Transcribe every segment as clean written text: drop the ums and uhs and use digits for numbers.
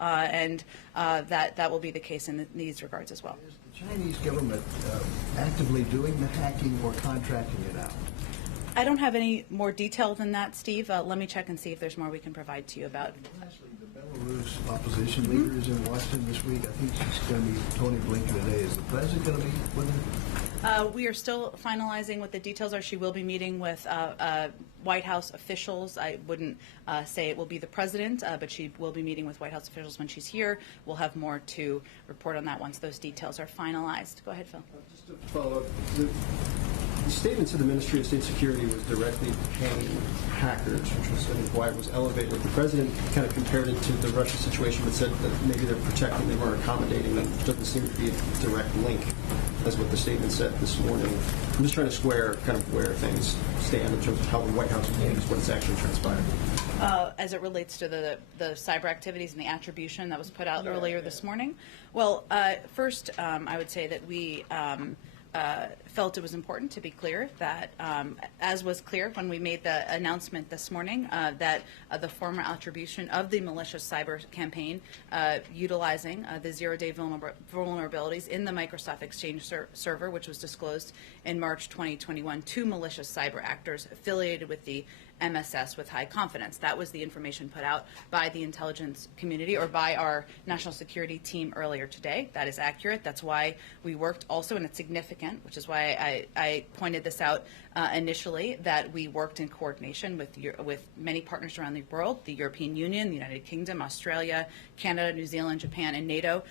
and that will be the case in these regards as well. Is the Chinese government actively doing the hacking or contracting it out? I don't have any more detail than that, Steve. Let me check and see if there's more we can provide to you about. Lastly, the Belarus opposition leader is in Washington this week. I think she's going to be Tony Blinken today. Is the president going to be with her? We are still finalizing what the details are. She will be meeting with White House officials. I wouldn't say it will be the president, but she will be meeting with White House officials when she's here. We'll have more to report on that once those details are finalized. Go ahead, Phil. Just to follow up, the statement to the Ministry of State Security was directly paying hackers, which was, I think, why it was elevated. The president kind of compared it to the Russia situation, but said that maybe they're protecting them or accommodating them. It doesn't seem to be a direct link, as what the statement said this morning. I'm just trying to square kind of where things stand in terms of how the White House views what's actually transpired. As it relates to the cyber activities and the attribution that was put out earlier this morning? Well, first, I would say that we felt it was important to be clear that, as was clear when we made the announcement this morning, that the former attribution of the malicious cyber campaign utilizing the zero-day vulnerabilities in the Microsoft Exchange server, which was disclosed in March 2021, to malicious cyber actors affiliated with the MSS with high confidence. That was the information put out by the intelligence community or by our national security team earlier today. That is accurate. That's why we worked also, and it's significant, which is why I pointed this out initially, that we worked in coordination with many partners around the world, the European Union, the United Kingdom, Australia, Canada, New Zealand, Japan, and NATO,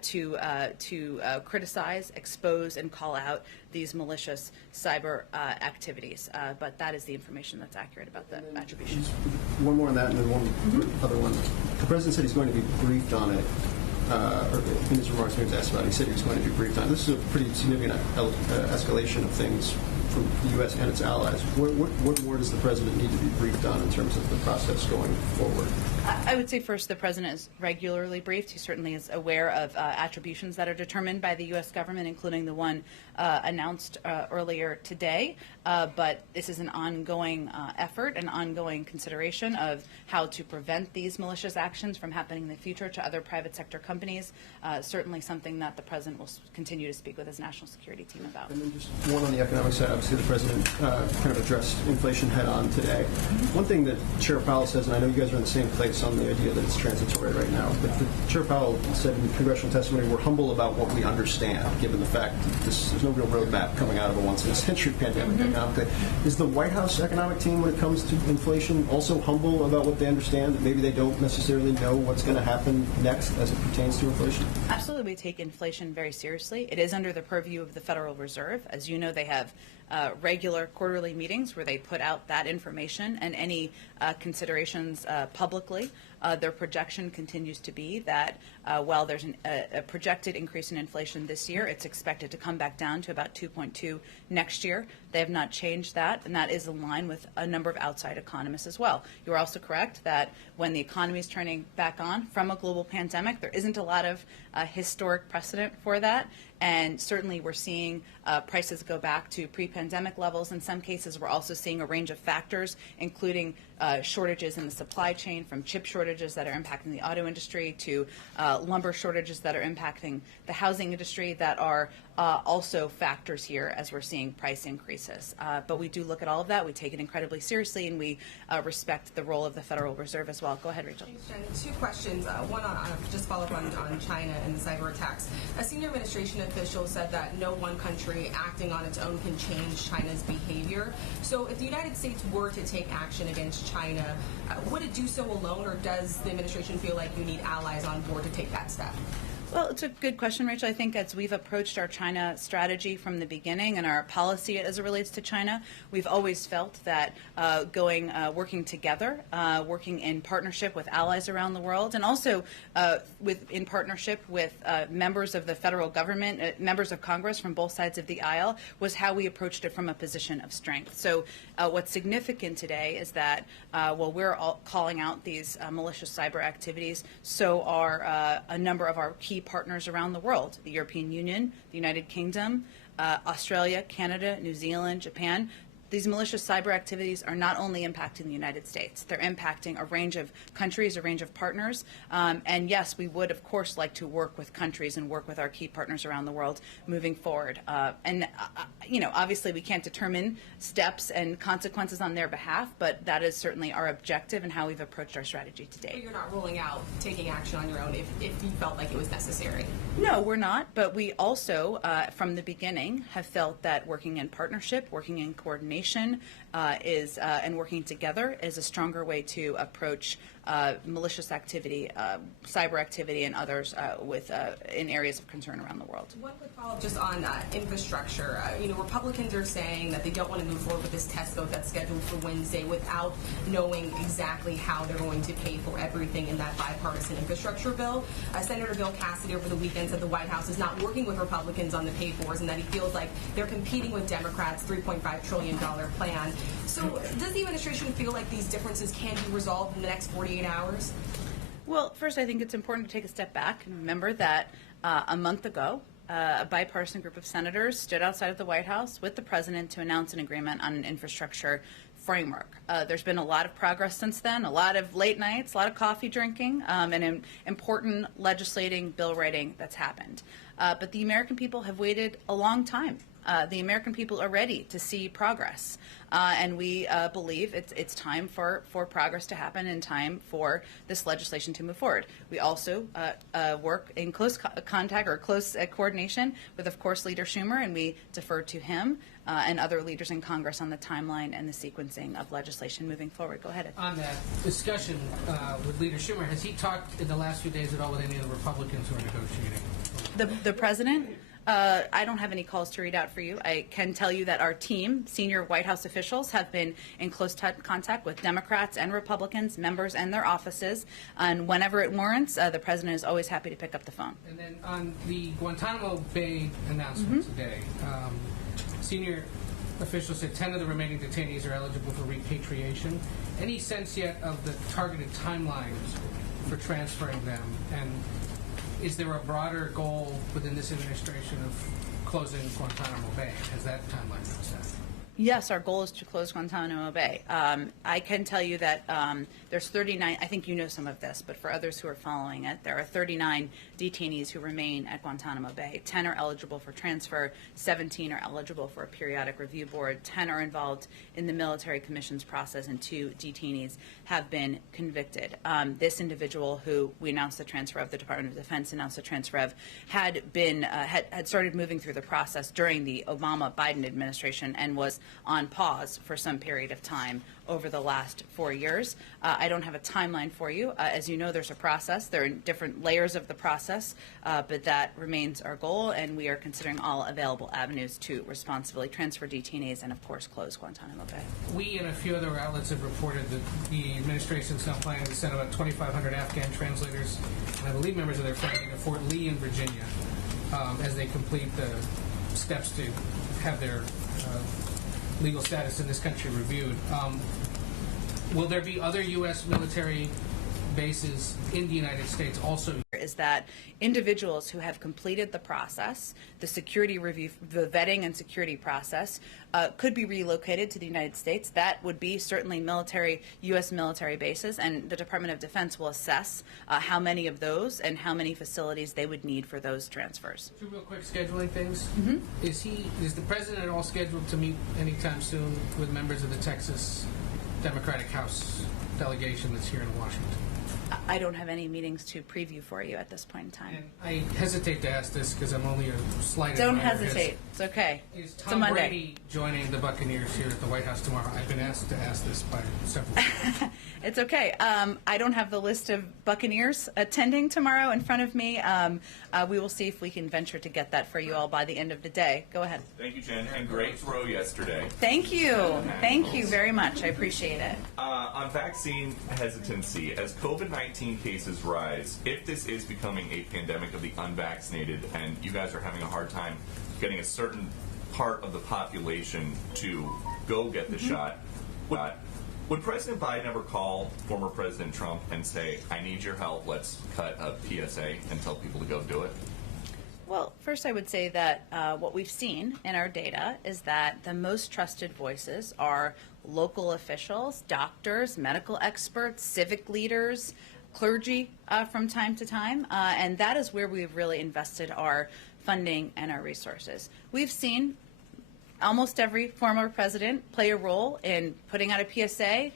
to criticize, expose, and call out these malicious cyber activities. But that is the information that's accurate about the attribution. One more on that, and then one other one. The president said he's going to be briefed on it. Or in his remarks, when he was asked about it, he said he was going to be briefed on it. This is a pretty significant escalation of things from the U.S. and its allies. What more does the president need to be briefed on in terms of the process going forward? I would say first, the president is regularly briefed. He certainly is aware of attributions that are determined by the U.S. government, including the one announced earlier today. But this is an ongoing effort, an ongoing consideration of how to prevent these malicious actions from happening in the future to other private sector companies. Certainly something that the president will continue to speak with his national security team about. And then just one on the economic side. Obviously, the president kind of addressed inflation head-on today. One thing that Chair Powell says, and I know you guys are in the same place on the idea that it's transitory right now, but Chair Powell said in congressional testimony, we're humble about what we understand, given the fact that there's no real roadmap coming out of a once-in-a-century pandemic economically. Is the White House economic team, when it comes to inflation, also humble about what they understand, that maybe they don't necessarily know what's going to happen next as it pertains to inflation? Absolutely. We take inflation very seriously. It is under the purview of the Federal Reserve. As you know, they have regular quarterly meetings where they put out that information and any considerations publicly. Their projection continues to be that while there's a projected increase in inflation this year, it's expected to come back down to about 2.2 next year. They have not changed that, and that is in line with a number of outside economists as well. You are also correct that when the economy is turning back on from a global pandemic, there isn't a lot of historic precedent for that. And certainly we're seeing prices go back to pre-pandemic levels. In some cases, we're also seeing a range of factors, including shortages in the supply chain, from chip shortages that are impacting the auto industry to lumber shortages that are impacting the housing industry, that are also factors here as we're seeing price increases. But we do look at all of that. We take it incredibly seriously, and we respect the role of the Federal Reserve as well. Go ahead, Rachel. Thanks, Jen. Two questions. One on just follow up on China and the cyber attacks. A senior administration official said that no one country acting on its own can change China's behavior. So if the United States were to take action against China, would it do so alone, or does the administration feel like you need allies on board to take that step? Well, it's a good question, Rachel. I think as we've approached our China strategy from the beginning and our policy as it relates to China, we've always felt that working together, working in partnership with allies around the world, and also in partnership with members of the federal government, members of Congress from both sides of the aisle, was how we approached it from a position of strength. So what's significant today is that while we're all calling out these malicious cyber activities, so are a number of our key partners around the world: the European Union, the United Kingdom, Australia, Canada, New Zealand, Japan. these malicious cyber activities are not only impacting the United States, they're impacting a range of countries, a range of partners. And yes, we would, of course, like to work with countries and work with our key partners around the world moving forward. Obviously we can't determine steps and consequences on their behalf, but that is certainly our objective and how we've approached our strategy to But date. you're not ruling out taking action on your own if you felt like it was necessary. No, we're not, but we also, from the beginning, have felt that working in partnership, working in coordination and working together is a stronger way to approach malicious activity, cyber activity, and others in areas of concern around the world. One quick follow-up just on infrastructure. Republicans are saying that they don't want to move forward with this test vote that's scheduled for Wednesday without knowing exactly how they're going to pay for everything in that bipartisan infrastructure bill. Senator Bill Cassidy over the weekend said the White House is not working with Republicans on the pay-fors and that he feels like they're competing with Democrats' $3.5 trillion plan. So does the administration feel like these differences can be resolved in the next 48 hours? Well, first, I think it's important to take a step back and remember that a month ago, a bipartisan group of senators stood outside of the White House with the president to announce an agreement on an infrastructure framework. There's been a lot of progress since then, a lot of late nights, a lot of coffee drinking, and important legislating, bill writing that's happened. But the American people have waited a long time. The American people are ready to see progress, and we believe it's time for progress to happen and time for this legislation to move forward. We also work in close contact or close coordination with, of course, Leader Schumer, and we defer to him and other leaders in Congress on the timeline and the sequencing of legislation moving forward. Go ahead. On that discussion with Leader Schumer, has he talked in the last few days at all with any of the Republicans who are negotiating? The president? I don't have any calls to read out for you. I can tell you that our team, senior White House officials, have been in close contact with Democrats and Republicans, members and their offices, and whenever it warrants, the president is always happy to pick up the phone. And then on the Guantanamo Bay announcement today, senior officials said 10 of the remaining detainees are eligible for repatriation. Any sense yet of the targeted timelines for transferring them? And is there a broader goal within this administration of closing Guantanamo Bay? Has that timeline been set? Yes, our goal is to close Guantanamo Bay. I can tell you that there's 39, I think you know some of this, but for others who are following it, there are 39 detainees who remain at Guantanamo Bay. 10 are eligible for transfer, 17 are eligible for a periodic review board, 10 are involved in the military commissions process, and 2 detainees have been convicted. This individual who we announced the transfer of, the Department of Defense announced the transfer of, had started moving through the process during the Obama-Biden administration and was on pause for some period of time over the last 4 years. I don't have a timeline for you. As you know, there's a process. There are different layers of the process, but that remains our goal, and we are considering all available avenues to responsibly transfer detainees and, of course, close Guantanamo Bay. We and a few other outlets have reported that the administration is now planning to send about 2,500 Afghan translators and I believe members of their family to Fort Lee in Virginia as they complete the steps to have their legal status in this country reviewed. Will there be other U.S. military bases in the United States also? Is that individuals who have completed the process, the security review, the vetting and security process, could be relocated to the United States. That would be certainly U.S. military bases, and the Department of Defense will assess how many of those and how many facilities they would need for those transfers. Two real quick scheduling things. Is the president at all scheduled to meet anytime soon with members of the Texas Democratic House delegation that's here in Washington? I don't have any meetings to preview for you at this point in time. And I hesitate to ask this because I'm only a slight Don't admirer. hesitate. It's okay. Is It's a Tom Monday. Brady joining the Buccaneers here at the White House tomorrow? I've been asked to ask this by several people. It's okay. I don't have the list of Buccaneers attending tomorrow in front of me. We will see if we can venture to get that for you all by the end of the day. Go ahead. Thank you, Jen, and great throw yesterday. Thank you. Thank you very much. I appreciate it. On vaccine hesitancy, as COVID-19 cases rise, if this is becoming a pandemic of the unvaccinated and you guys are having a hard time getting a certain part of the population to go get the shot, would President Biden ever call former President Trump and say, I need your help, let's cut a PSA and tell people to go do it? Well, first I would say that what we've seen in our data is that the most trusted voices are local officials, doctors, medical experts, civic leaders, clergy from time to time, and that is where we've really invested our funding and our resources. We've seen almost every former president play a role in putting out a PSA,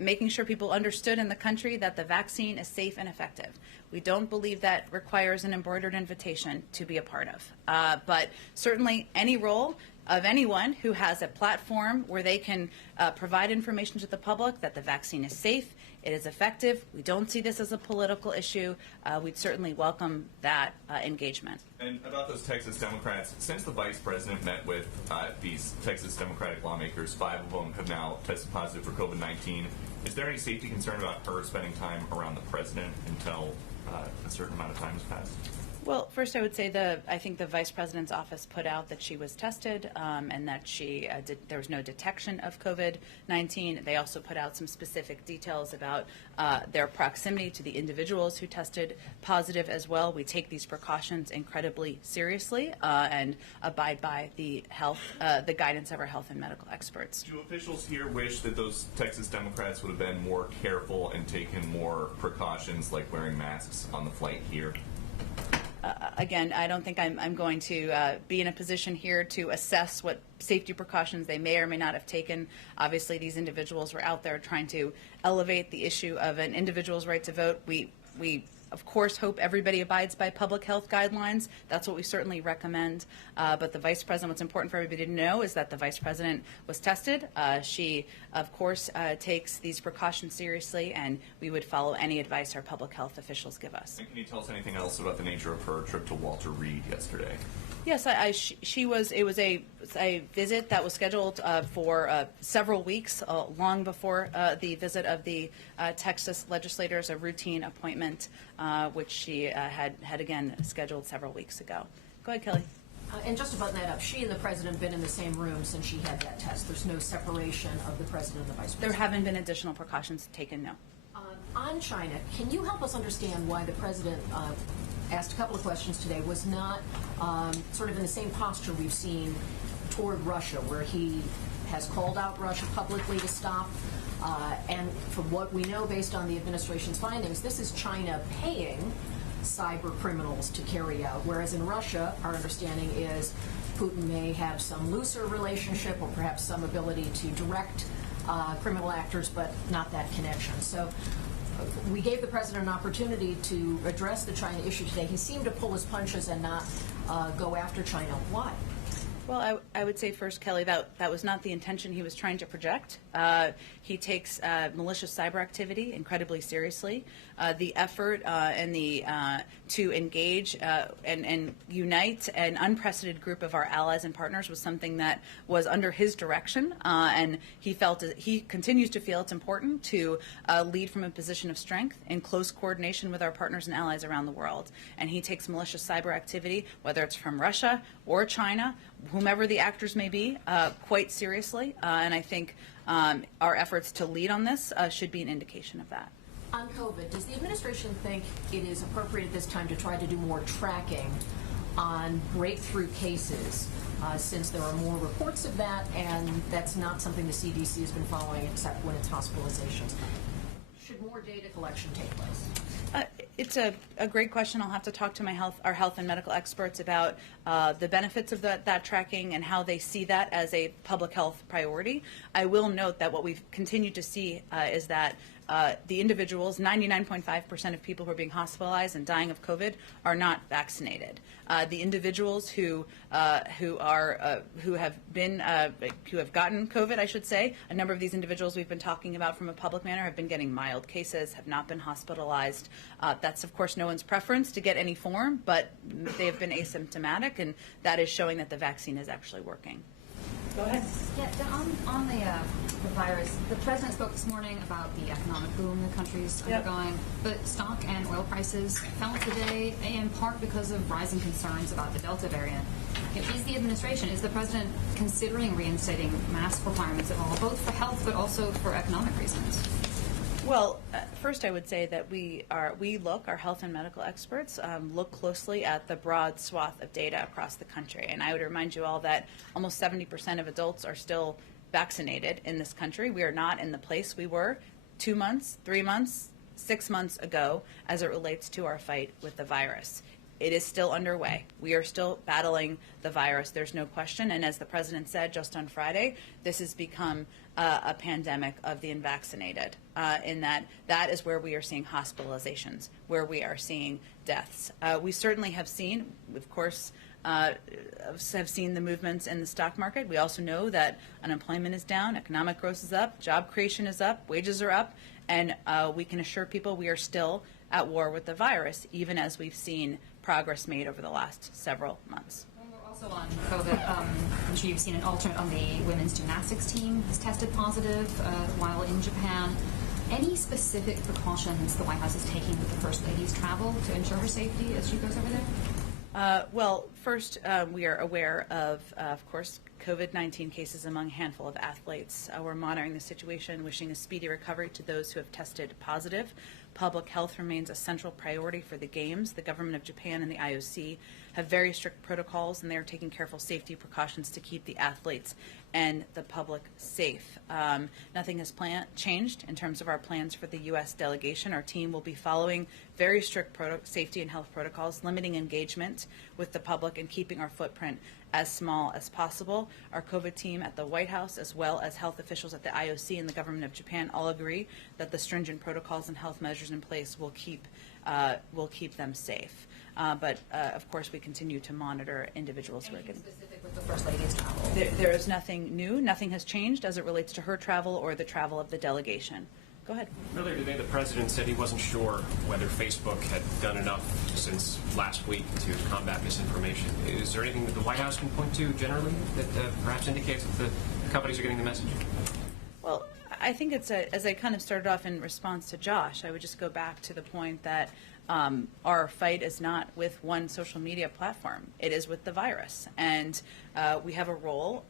making sure people understood in the country that the vaccine is safe and effective. We don't believe that requires an embroidered invitation to be a part of. But certainly any role of anyone who has a platform where they can provide information to the public that the vaccine is safe, it is effective. We don't see this as a political issue. We'd certainly welcome that engagement. And about those Texas Democrats, since the vice president met with these Texas Democratic lawmakers, 5 of them have now tested positive for COVID-19. Is there any safety concern about her spending time around the president until a certain amount of time has passed? Well, first I would say I think the vice president's office put out that she was tested and that there was no detection of COVID-19. They also put out some specific details about their proximity to the individuals who tested positive as well. We take these precautions incredibly seriously and abide by the guidance of our health and medical experts. Do officials here wish that those Texas Democrats would have been more careful and taken more precautions, like wearing masks on the flight here? Again, I don't think I'm going to be in a position here to assess what safety precautions they may or may not have taken. Obviously, these individuals were out there trying to elevate the issue of an individual's right to vote. We of course, hope everybody abides by public health guidelines. That's what we certainly recommend. But the vice president, what's important for everybody to know is that the vice president was tested. She, of course, takes these precautions seriously, and we would follow any advice our public health officials give us. And can you tell us anything else about the nature of her trip to Walter Reed yesterday? Yes, it was a visit that was scheduled for several weeks, long before the visit of the Texas legislators, a routine appointment, which she had again scheduled several weeks ago. Go ahead, Kelly. And just to button that up, she and the president have been in the same room since she had that test. There's no separation of the president and the vice president. There haven't been additional precautions taken, no. On China, can you help us understand why the president asked a couple of questions today, was not sort of in the same posture we've seen toward Russia, where he has called out Russia publicly to stop. And from what we know based on the administration's findings, this is China paying cyber criminals to carry out, whereas in Russia, our understanding is Putin may have some looser relationship or perhaps some ability to direct criminal actors, but not that connection. So we gave the president an opportunity to address the China issue today. He seemed to pull his punches and not go after China. Why? Well, I would say first, Kelly, that was not the intention he was trying to project. He takes malicious cyber activity incredibly seriously. The effort and to engage and unite an unprecedented group of our allies and partners was something that was under his direction, and he continues to feel it's important to lead from a position of strength in close coordination with our partners and allies around the world. And he takes malicious cyber activity, whether it's from Russia or China, whomever the actors may be, quite seriously. And I think our efforts to lead on this should be an indication of that. On COVID, does the administration think it is appropriate at this time to try to do more tracking on breakthrough cases, since there are more reports of that, and that's not something the CDC has been following except when it's hospitalizations? Should more data collection take place? It's a great question. I'll have to talk to our health and medical experts about the benefits of that tracking and how they see that as a public health priority. I will note that what we've continued to see is that the individuals, 99.5% of people who are being hospitalized and dying of COVID are not vaccinated. The individuals who have gotten COVID, I should say, a number of these individuals we've been talking about from a public manner have been getting mild cases, have not been hospitalized. That's of course no one's preference to get any form, but they have been asymptomatic, and that is showing that the vaccine is actually working. Go ahead. Yeah, on the virus, the president spoke this morning about the economic boom the country's undergoing, but stock and oil prices fell today in part because of rising concerns about the Delta variant. Is the president considering reinstating mask requirements at all, both for health but also for economic reasons? Well, first, I would say that our health and medical experts look closely at the broad swath of data across the country. And I would remind you all that almost 70% of adults are still vaccinated in this country. We are not in the place we were 2 months, 3 months, 6 months ago as it relates to our fight with the virus. It is still underway. We are still battling the virus. There's no question. And as the president said just on Friday, this has become a pandemic of the unvaccinated, in that is where we are seeing hospitalizations, where we are seeing deaths. We certainly have seen, of course, have seen the movements in the stock market. We also know that unemployment is down, economic growth is up, job creation is up, wages are up, and we can assure people we are still at war with the virus, even as we've seen progress made over the last several months. We're also on COVID. I'm sure you've seen an alternate on the women's gymnastics team has tested positive while in Japan. Any specific precautions the White House is taking with the First Lady's travel to ensure her safety as she goes over there? Well, first, we are aware of course, COVID-19 cases among a handful of athletes. We're monitoring the situation, wishing a speedy recovery to those who have tested positive. Public health remains a central priority for the Games. The government of Japan and the IOC have very strict protocols, and they are taking careful safety precautions to keep the athletes and the public safe. Nothing has changed in terms of our plans for the U.S. delegation. Our team will be following very strict safety and health protocols, limiting engagement with the public and keeping our footprint as small as possible. Our COVID team at the White House, as well as health officials at the IOC and the government of Japan, all agree that the stringent protocols and health measures in place will keep them safe. But of course, we continue to monitor individuals who are getting. Specific with the First Lady's travel? There is nothing new. Nothing has changed as it relates to her travel or the travel of the delegation. Go ahead. Earlier today, the president said he wasn't sure whether Facebook had done enough since last week to combat misinformation. Is there anything that the White House can point to generally that perhaps indicates that the companies are getting the message? Well, I think it's as I kind of started off in response to Josh, I would just go back to the point that our fight is not with one social media platform. It is with the virus. And we have a role,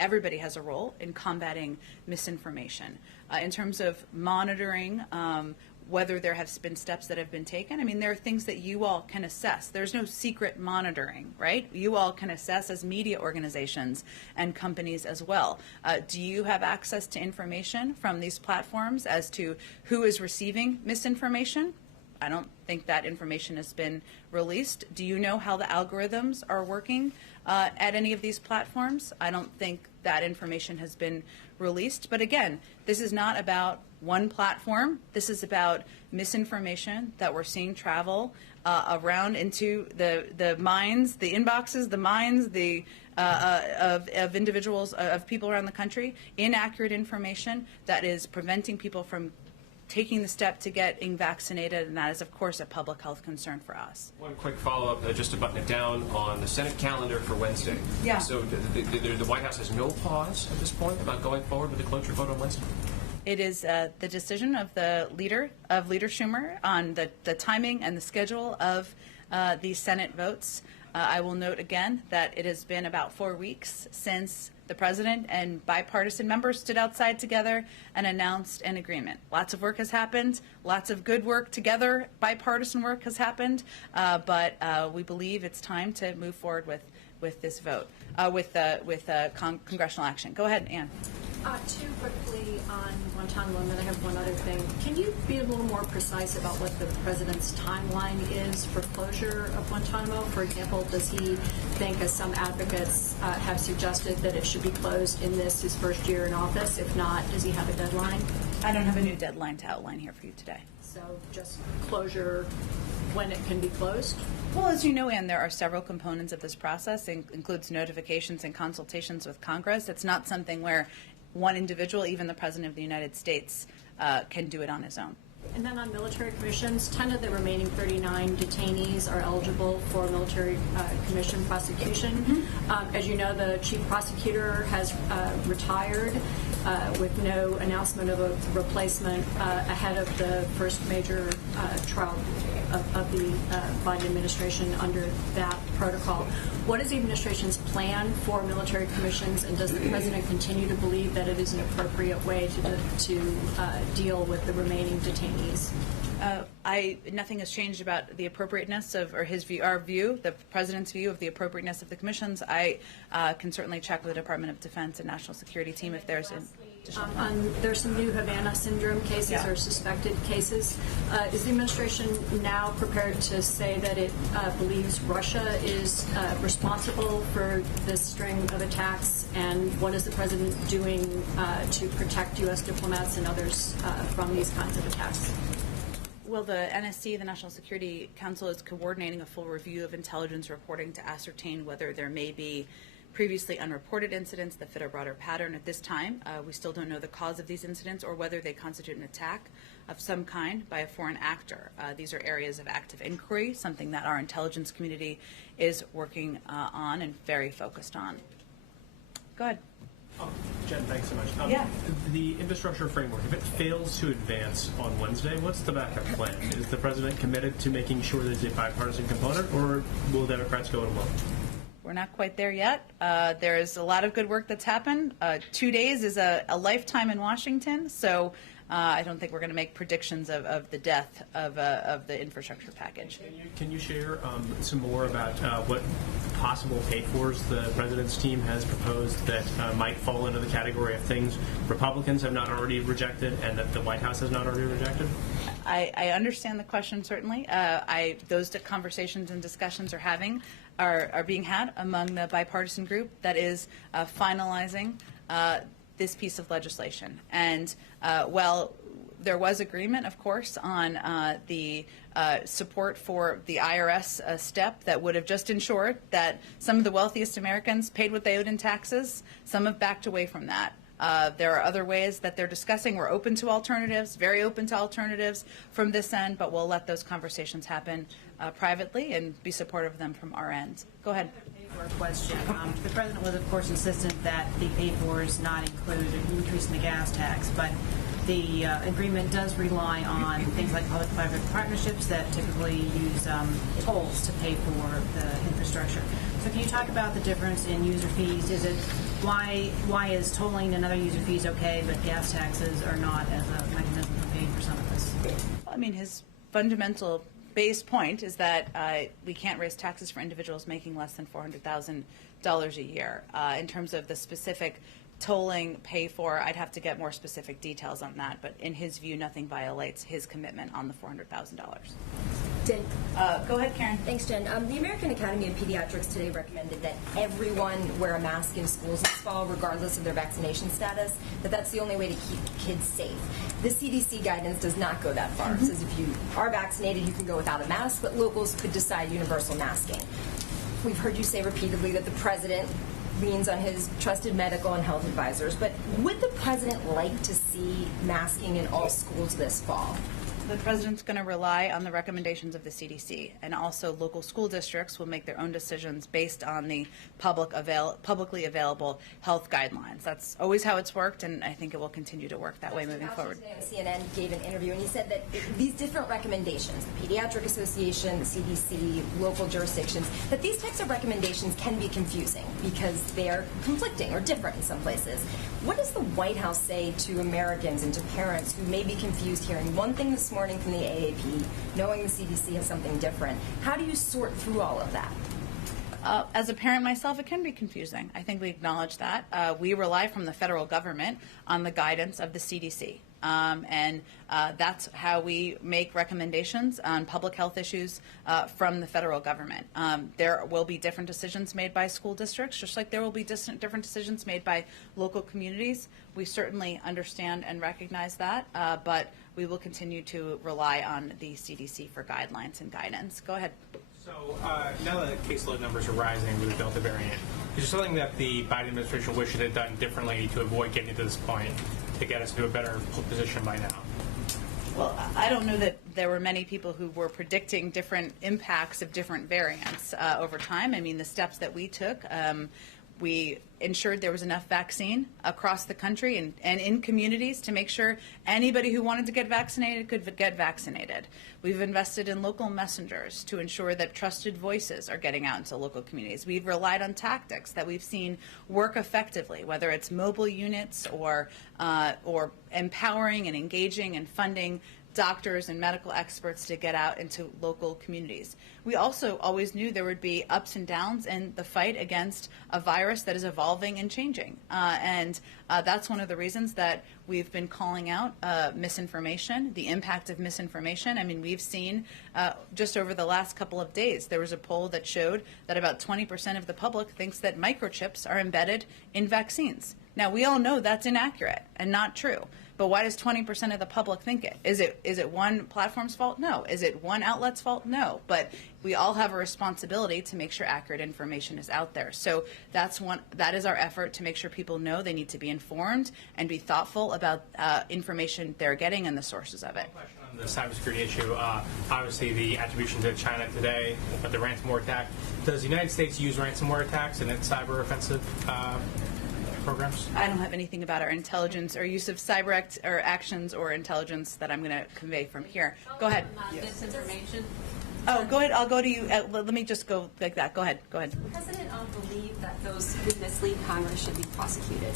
everybody has a role in combating misinformation. In terms of monitoring whether there have been steps that have been taken, I mean, there are things that you all can assess. There's no secret monitoring, right? You all can assess as media organizations and companies as well. Do you have access to information from these platforms as to who is receiving misinformation? I don't think that information has been released. Do you know how the algorithms are working at any of these platforms? I don't think that information has been released. But again, this is not about one platform. This is about misinformation that we're seeing travel around into the minds, the inboxes, the minds, of individuals, of people around the country. Inaccurate information that is preventing people from taking the step to getting vaccinated, and that is, of course, a public health concern for us. One quick follow-up, just to button it down, on the Senate calendar for Wednesday. Yeah. So the White House has no pause at this point about going forward with the cloture vote on Wednesday? It is the decision of the Leader Schumer on the timing and the schedule of the Senate votes. I will note again that it has been about 4 weeks since the president and bipartisan members stood outside together and announced an agreement. Lots of work has happened. Lots of good work together. Bipartisan work has happened. But we believe it's time to move forward with this vote, with congressional action. Go ahead, Ann. Too quickly on Guantanamo, and then I have one other thing. Can you be a little more precise about what the president's timeline is for closure of Guantanamo? For example, does he think, as some advocates have suggested, that it should be closed in his first year in office? If not, does he have a deadline? I don't have a new deadline to outline here for you today. So just closure when it can be closed? Well, as you know, Ann, there are several components of this process. It includes notifications and consultations with Congress. It's not something where one individual, even the President of the United States, can do it on his own. And then on military commissions, 10 of the remaining 39 detainees are eligible for military commission prosecution. Mm-hmm. As you know, the chief prosecutor has retired with no announcement of a replacement ahead of the first major trial of the Biden administration under that protocol. What is the administration's plan for military commissions, and does the president continue to believe that it is an appropriate way to deal with the remaining detainees? Nothing has changed about the appropriateness of, or his view, our view, the president's view of the appropriateness of the commissions. I can certainly check with the Department of Defense and National Security team if there's there's some new Havana syndrome cases or suspected cases. Is the administration now prepared to say that it believes Russia is responsible for this string of attacks, and what is the president doing to protect U.S. diplomats and others from these kinds of attacks? Well, the NSC, the National Security Council, is coordinating a full review of intelligence reporting to ascertain whether there may be previously unreported incidents that fit a broader pattern. At this time, we still don't know the cause of these incidents or whether they constitute an attack of some kind by a foreign actor. These are areas of active inquiry, something that our intelligence community is working on and very focused on. Go ahead. Jen, thanks so much. Yeah. The infrastructure framework, if it fails to advance on Wednesday, what's the backup plan? Is the president committed to making sure there's a bipartisan component, or will Democrats go it alone? We're not quite there yet. There's a lot of good work that's happened. 2 days is a lifetime in Washington, so I don't think we're going to make predictions of the death of the infrastructure package. Can you share some more about what possible pay-fors the president's team has proposed that might fall into the category of things Republicans have not already rejected and that the White House has not already rejected? I understand the question, certainly. Those conversations and discussions are being had among the bipartisan group that is finalizing this piece of legislation. And while there was agreement, of course, on the support for the IRS step that would have just ensured that some of the wealthiest Americans paid what they owed in taxes, some have backed away from that. There are other ways that they're discussing. We're open to alternatives, very open to alternatives from this end, but we'll let those conversations happen privately and be supportive of them from our end. Go ahead. Question. The president was, of course, insistent that the pay-fors not include an increase in the gas tax, but the agreement does rely on things like public-private partnerships that typically use tolls to pay for the infrastructure. So can you talk about the difference in user fees? Is it why is tolling and other user fees okay, but gas taxes are not as a mechanism for paying for some of this? I mean, his fundamental base point is that we can't raise taxes for individuals making less than $400,000 a year. In terms of the specific tolling pay for, I'd have to get more specific details on that, but in his view, nothing violates his commitment on the $400,000. Jen. Go ahead, Karen. Thanks, Jen. The American Academy of Pediatrics today recommended that everyone wear a mask in schools this fall, regardless of their vaccination status, that that's the only way to keep kids safe. The CDC guidance does not go that far. It says if you are vaccinated, you can go without a mask, but locals could decide universal masking. We've heard you say repeatedly that the president leans on his trusted medical and health advisors, but would the president like to see masking in all schools this fall? The president's going to rely on the recommendations of the CDC, and also local school districts will make their own decisions based on the publicly available health guidelines. That's always how it's worked, and I think it will continue to work that way moving forward. CNN gave an interview, and he said that these different recommendations, the Pediatric Association, the CDC, local jurisdictions, that these types of recommendations can be confusing because they are conflicting or different in some places. What does the White House say to Americans and to parents who may be confused hearing one thing this morning from the AAP, knowing the CDC has something different? How do you sort through all of that? As a parent myself, it can be confusing. I think we acknowledge that. We rely from the federal government on the guidance of the CDC. And that's how we make recommendations on public health issues from the federal government. There will be different decisions made by school districts, just like there will be different decisions made by local communities. We certainly understand and recognize that, but we will continue to rely on the CDC for guidelines and guidance. Go ahead. So now that caseload numbers are rising with the Delta variant, is there something that the Biden administration wished it had done differently to avoid getting to this point to get us to a better position by now? Well, I don't know that there were many people who were predicting different impacts of different variants over time. I mean, the steps that we took We ensured there was enough vaccine across the country and in communities to make sure anybody who wanted to get vaccinated could get vaccinated. We've invested in local messengers to ensure that trusted voices are getting out into local communities. We've relied on tactics that we've seen work effectively, whether it's mobile units or empowering and engaging and funding doctors and medical experts to get out into local communities. We also always knew there would be ups and downs in the fight against a virus that is evolving and changing. And that's one of the reasons that we've been calling out misinformation, the impact of misinformation. I mean, we've seen just over the last couple of days, there was a poll that showed that about 20% of the public thinks that microchips are embedded in vaccines. Now, we all know that's inaccurate and not true. But why does 20% of the public think it? Is it one platform's fault? No. Is it one outlet's fault? No. But we all have a responsibility to make sure accurate information is out there. So that is our effort to make sure people know they need to be informed and be thoughtful about information they're getting and the sources of it. On the cybersecurity issue, obviously the attribution to China today of the ransomware attack. Does the United States use ransomware attacks in its cyber offensive programs? I don't have anything about our intelligence or use of cyber actions or intelligence that I'm going to convey from here. Go ahead. Misinformation. Oh, go ahead. I'll go to you. Let me just go like that. Go ahead. Go ahead. The president believe that those who mislead Congress should be prosecuted.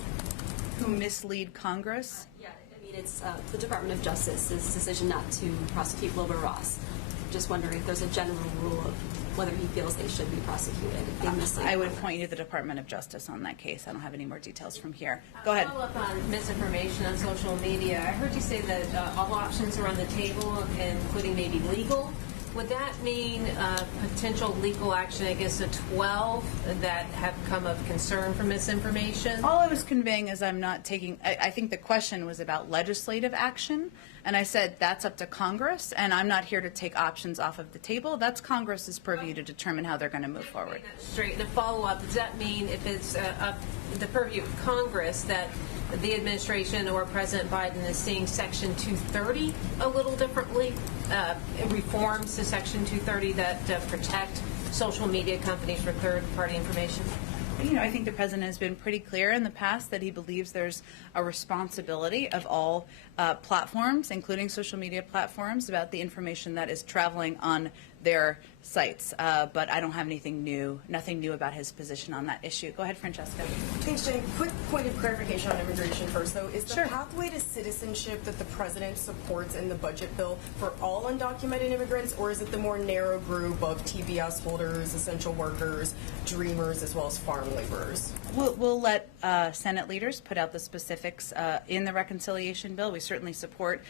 Who mislead Congress? Yeah, I mean, it's the Department of Justice's decision not to prosecute Wilbur Ross. Just wondering if there's a general rule of whether he feels they should be prosecuted if they mislead I would Congress. point you to the Department of Justice on that case. I don't have any more details from here. Go ahead. Follow up on misinformation on social media. I heard you say that all options are on the table, including maybe legal. Would that mean potential legal action against the 12 that have come of concern for misinformation? All I was conveying is I'm not taking, I think the question was about legislative action, and I said that's up to Congress, and I'm not here to take options off of the table. That's Congress's purview to determine how they're going to move forward. Straight. The follow-up, does that mean if it's up the purview of Congress that the administration or President Biden is seeing Section 230 a little differently, reforms to Section 230 that protect social media companies for third-party information? You know, I think the president has been pretty clear in the past that he believes there's a responsibility of all platforms, including social media platforms, about the information that is traveling on their sites. But I don't have nothing new about his position on that issue. Go ahead, Francesca. Thanks, Jen. Quick point of clarification on immigration first, though. Is the Sure. pathway to citizenship that the president supports in the budget bill for all undocumented immigrants, or is it the more narrow group of TBS holders, essential workers, dreamers, as well as farm laborers? We'll let Senate leaders put out the specifics in the reconciliation bill. We certainly support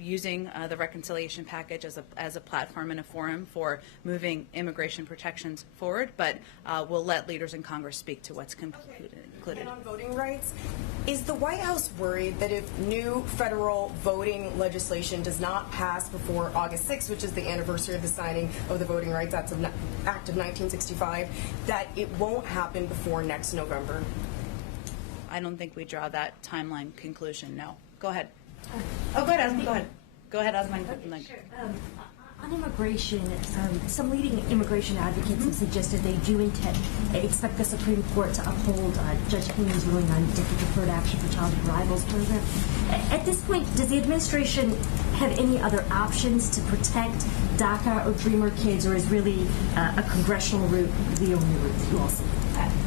using the reconciliation package as a platform and a forum for moving immigration protections forward, but we'll let leaders in Congress speak to what's included. And on voting rights, is the White House worried that if new federal voting legislation does not pass before August 6th, which is the anniversary of the signing of the Voting Rights Act of 1965, that it won't happen before next November? I don't think we draw that timeline conclusion, no. Go ahead. Oh, go ahead, Asma, go ahead. Go ahead, Asma. Sure. On immigration, some leading immigration advocates have suggested they do expect the Supreme Court to uphold Judge Kenney's ruling on deferred action for child arrivals program. At this point, does the administration have any other options to protect DACA or Dreamer kids, or is really a congressional route the only route that you all see?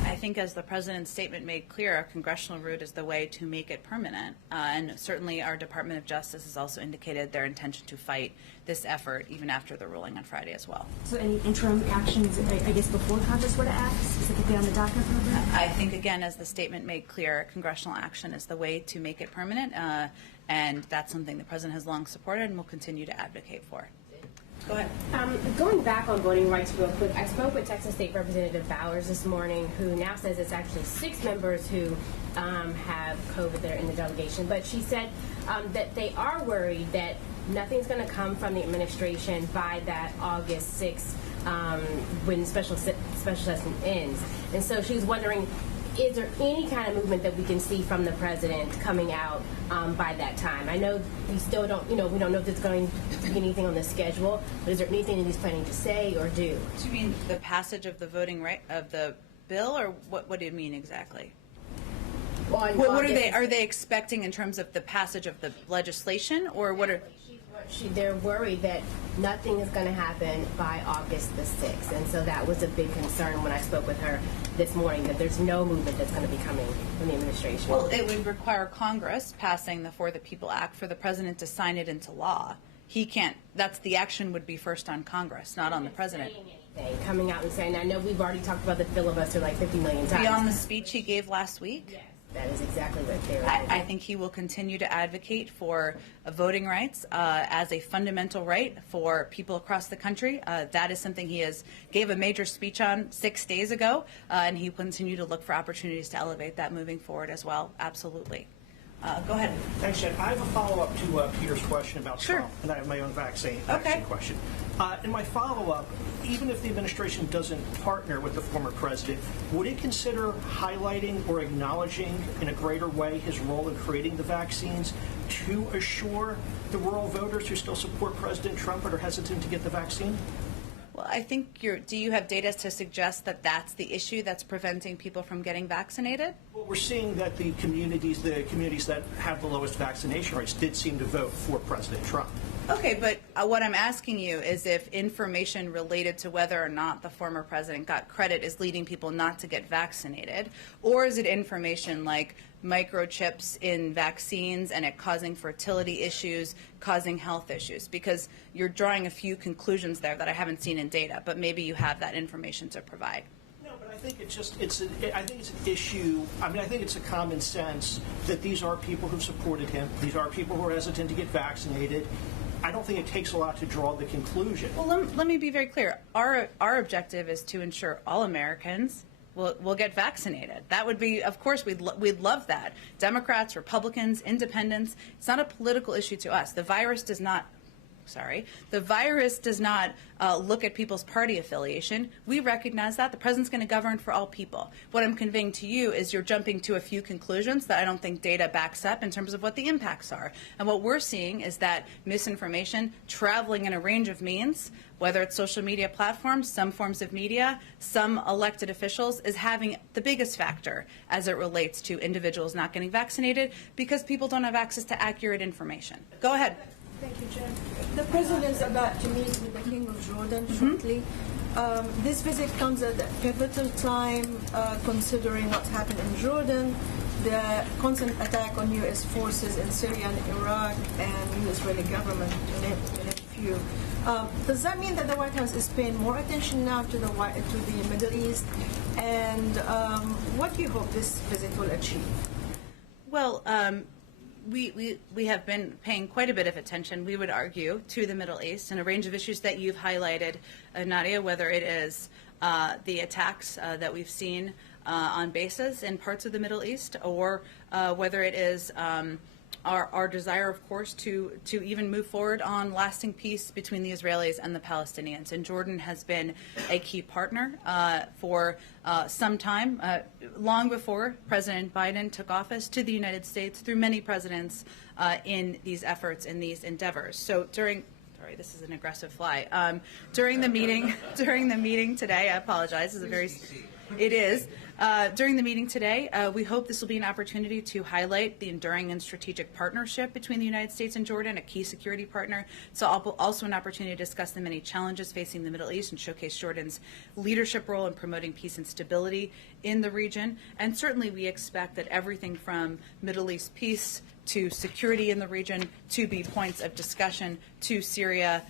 I think as the president's statement made clear, a congressional route is the way to make it permanent. And certainly our Department of Justice has also indicated their intention to fight this effort even after the ruling on Friday as well. So any interim actions, I guess, before Congress were to act, specifically on the DACA program? I think, again, as the statement made clear, congressional action is the way to make it permanent. And that's something the president has long supported and will continue to advocate for. Go ahead. Going back on voting rights real quick, I spoke with Texas State Representative Bowers this morning, who now says it's actually 6 members who have COVID that are in the delegation. But she said that they are worried that nothing's going to come from the administration by that August 6th when special session ends. And so she was wondering, is there any kind of movement that we can see from the president coming out by that time? I know we still don't, we don't know if there's going to be anything on the schedule, but is there anything that he's planning to say or do? Do you mean the passage of the voting right of the bill, or what do you mean exactly? On What are August- are they expecting in terms of the passage of the legislation, or what are? They're worried that nothing is going to happen by August the 6th. And so that was a big concern when I spoke with her this morning, that there's no movement that's going to be coming from the administration. Well, it would require Congress passing the For the People Act for the president to sign it into law. He can't, the action would be first on Congress, not on the president. Coming out and saying, I know we've already talked about the filibuster like 50 million times. Beyond the speech he gave last week? Yes, that is exactly what they're I think he will continue to advocate for voting rights as a fundamental right for people across the country. That is something he gave a major speech on 6 days ago, and he will continue to look for opportunities to elevate that moving forward as well. Absolutely. Go ahead. Thanks, Jen. I have a follow-up to Peter's question about Trump, and I have my own vaccine question. In my follow-up, even if the administration doesn't partner with the former president, would it consider highlighting or acknowledging in a greater way his role in creating the vaccines to assure the rural voters who still support President Trump but are hesitant to get the vaccine? Well, I think do you have data to suggest that that's the issue that's preventing people from getting vaccinated? Well, we're seeing that the communities that have the lowest vaccination rates did seem to vote for President Trump. Okay, but what I'm asking you is if information related to whether or not the former president got credit is leading people not to get vaccinated, or is it information like microchips in vaccines and it causing fertility issues, causing health issues? Because you're drawing a few conclusions there that I haven't seen in data, but maybe you have that information to provide. No, but I think it's an issue. I mean, I think it's a common sense that these are people who supported him. These are people who are hesitant to get vaccinated. I don't think it takes a lot to draw the conclusion. Well, let me be very clear. Our objective is to ensure all Americans will get vaccinated. That would be, of course, we'd love that. Democrats, Republicans, independents. It's not a political issue to us. The virus does not. The virus does not look at people's party affiliation. We recognize that. The president's going to govern for all people. What I'm conveying to you is you're jumping to a few conclusions that I don't think data backs up in terms of what the impacts are. And what we're seeing is that misinformation traveling in a range of means, whether it's social media platforms, some forms of media, some elected officials, is having the biggest factor as it relates to individuals not getting vaccinated because people don't have access to accurate information. Go ahead. Thank you, Jen. The president is about to meet with the King of Jordan shortly. This visit comes at a pivotal time, considering what's happened in Jordan, the constant attack on U.S. forces in Syria and Iraq, and the Israeli government, to name a few. Does that mean that the White House is paying more attention now to the Middle East? And what do you hope this visit will achieve? Well, we have been paying quite a bit of attention, we would argue, to the Middle East and a range of issues that you've highlighted, Nadia, whether it is the attacks that we've seen on bases in parts of the Middle East, or whether it is our desire, of course, to even move forward on lasting peace between the Israelis and the Palestinians. And Jordan has been a key partner for some time, long before President Biden took office, to the United States, through many presidents in these efforts, in these endeavors. So sorry, this is an aggressive fly. During the meeting today, I apologize. It is. During the meeting today, we hope this will be an opportunity to highlight the enduring and strategic partnership between the United States and Jordan, a key security partner. It's also an opportunity to discuss the many challenges facing the Middle East and showcase Jordan's leadership role in promoting peace and stability in the region. And certainly we expect that everything from Middle East peace to security in the region to be points of discussion, to Syria,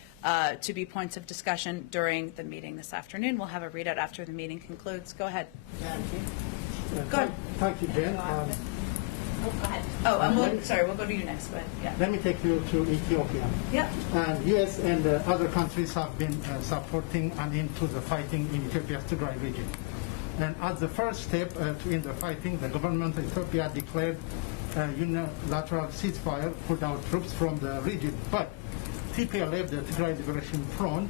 to be points of discussion during the meeting this afternoon. We'll have a readout after the meeting concludes. Go ahead. Go ahead. Thank you, Jen. We'll go to you next. But yeah. Let me take you to Ethiopia. Yeah. And U.S. and other countries have been supporting an end to the fighting in Ethiopia's Tigray region. And as the first step to end the fighting, the government of Ethiopia declared a unilateral ceasefire, put out troops from the region. But TPLF, the Tigray Liberation Front,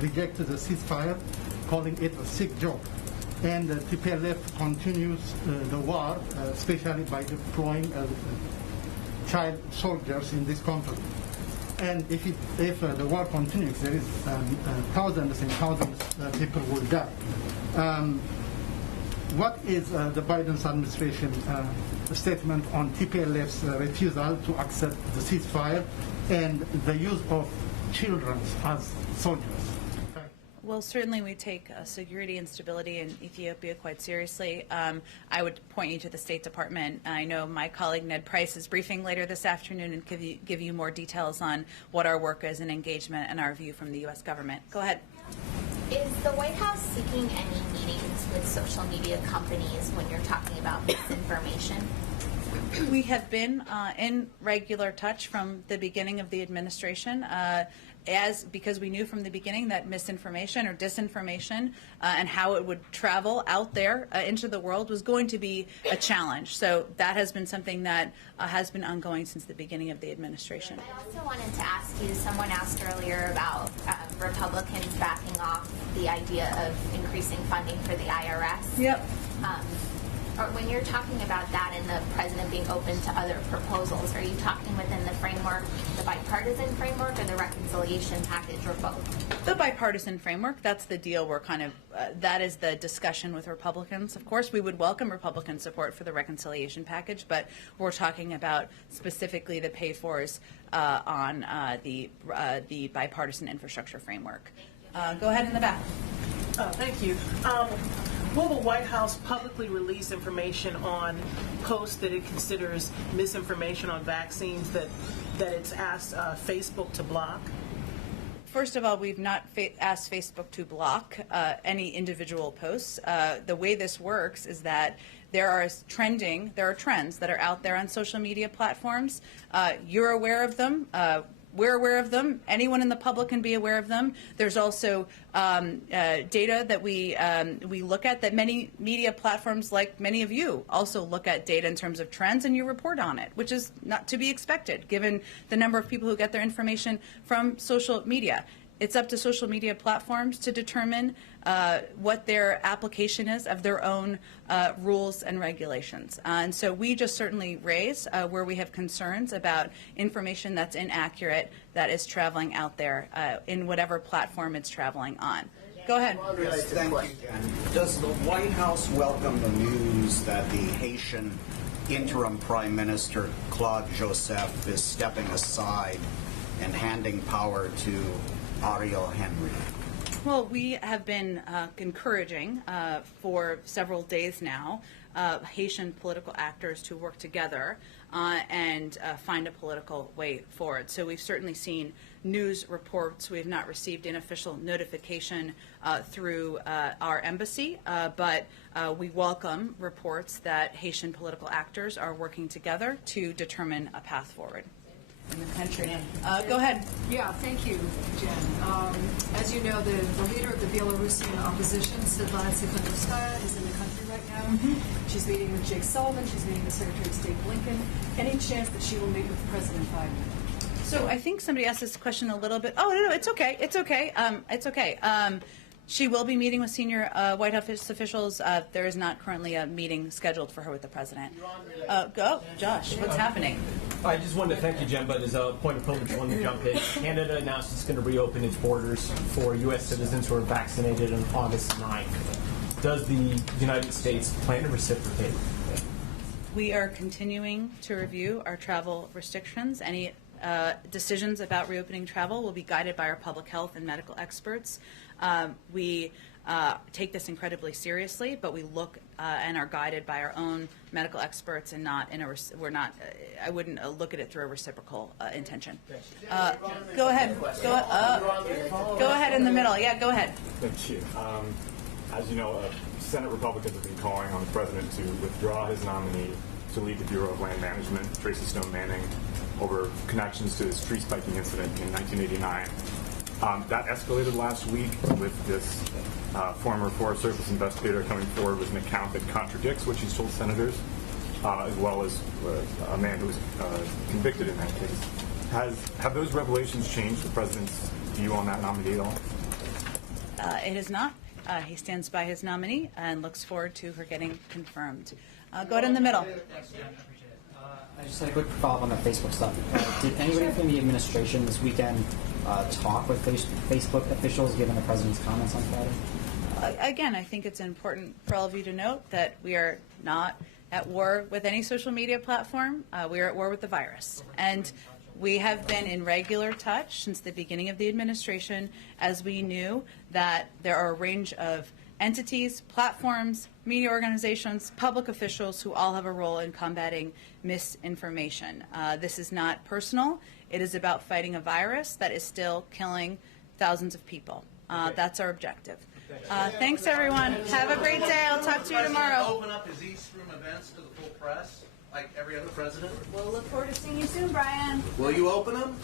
rejected the ceasefire, calling it a sick joke. And TPLF continues the war, especially by deploying child soldiers in this conflict. And if the war continues, there is thousands and thousands of people will die. what is the Biden administration statement on TPLF's refusal to accept the ceasefire and the use of children as soldiers? Well, certainly we take security and stability in Ethiopia quite seriously. I would point you to the State Department. I know my colleague Ned Price is briefing later this afternoon and give you more details on what our work is in engagement and our view from the U.S. government. Go ahead. Is the White House seeking any meetings with social media companies when you're talking about misinformation? We have been in regular touch from the beginning of the administration, because we knew from the beginning that misinformation or disinformation and how it would travel out there into the world was going to be a challenge. So that has been something that has been ongoing since the beginning of the administration. I also wanted to ask you, someone asked earlier about Republicans backing off the idea of increasing funding for the IRS. Yep. Or when you're talking about that and the president being open to other proposals, are you talking within the framework, the bipartisan framework, or the reconciliation package, or both? The bipartisan framework, that's the deal we're kind of, that is the discussion with Republicans. Of course, we would welcome Republican support for the reconciliation package, but we're talking about specifically the pay-fors on the bipartisan infrastructure framework. Go ahead in the back. Thank you. Will the White House publicly release information on posts that it considers misinformation on vaccines that it's asked Facebook to block? First of all, we've not asked Facebook to block any individual posts. The way this works is that there are trends that are out there on social media platforms. You're aware of them. We're aware of them. Anyone in the public can be aware of them. There's also data that we look at, that many media platforms, like many of you, also look at data in terms of trends, and you report on it, which is not to be expected given the number of people who get their information from social media. It's up to social media platforms to determine what their application is of their own rules and regulations. And so we just certainly raise where we have concerns about information that's inaccurate that is traveling out there in whatever platform it's traveling on. Go ahead. Yes, thank you, Jen. Does the White House welcome the news that the Haitian interim Prime Minister Claude Joseph is stepping aside and handing power to Ariel Henry? Well, we have been encouraging for several days now Haitian political actors to work together and find a political way forward. So we've certainly seen news reports. We have not received an official notification through our embassy, but we welcome reports that Haitian political actors are working together to determine a path forward in the country. Go ahead. Yeah, thank you, Jen. As you know, the leader of the Belarusian opposition, Svetlana Tikhanovskaya, is in the country right now. She's meeting with Jake Sullivan. She's meeting with Secretary of State Blinken. Any chance that she will meet with President Biden? So I think somebody asked this question a little bit. Oh, no, it's okay. It's okay. It's okay. She will be meeting with senior White House officials. There is not currently a meeting scheduled for her with the president. Go, Josh. What's happening? I just wanted to thank you, Jen, but as a point of privilege, I wanted to jump in. Canada announced it's going to reopen its borders for U.S. citizens who are vaccinated on August 9th. Does the United States plan to reciprocate? We are continuing to review our travel restrictions. Any decisions about reopening travel will be guided by our public health and medical experts. We take this incredibly seriously, but we look and are guided by our own medical experts, and not in a I wouldn't look at it through a reciprocal intention. Go ahead. Go ahead in the middle. Yeah, go ahead. Thank you. As you know, Senate Republicans have been calling on the president to withdraw his nominee to lead the Bureau of Land Management, Tracy Stone Manning, over connections to this tree spiking incident in 1989. That escalated last week with this former Forest Service investigator coming forward with an account that contradicts what she's told senators, as well as a man who was convicted in that case. Have those revelations changed the president's view on that nominee at all? It has not. He stands by his nominee and looks forward to her getting confirmed. Go ahead in the middle. I just had a quick follow-up on the Facebook stuff. Did anybody from the administration this weekend talk with Facebook officials given the president's comments on Friday? again, I think it's important for all of you to note that we are not at war with any social media platform. We are at war with the virus. And we have been in regular touch since the beginning of the administration, as we knew that there are a range of entities, platforms, media organizations, public officials who all have a role in combating misinformation. This is not personal. It is about fighting a virus that is still killing thousands of people. That's our objective. Thanks, everyone. Have a great day. I'll talk to you tomorrow. Open up his East Room events to the full press, like every other president. We'll look forward to seeing you soon, Brian. Will you open them?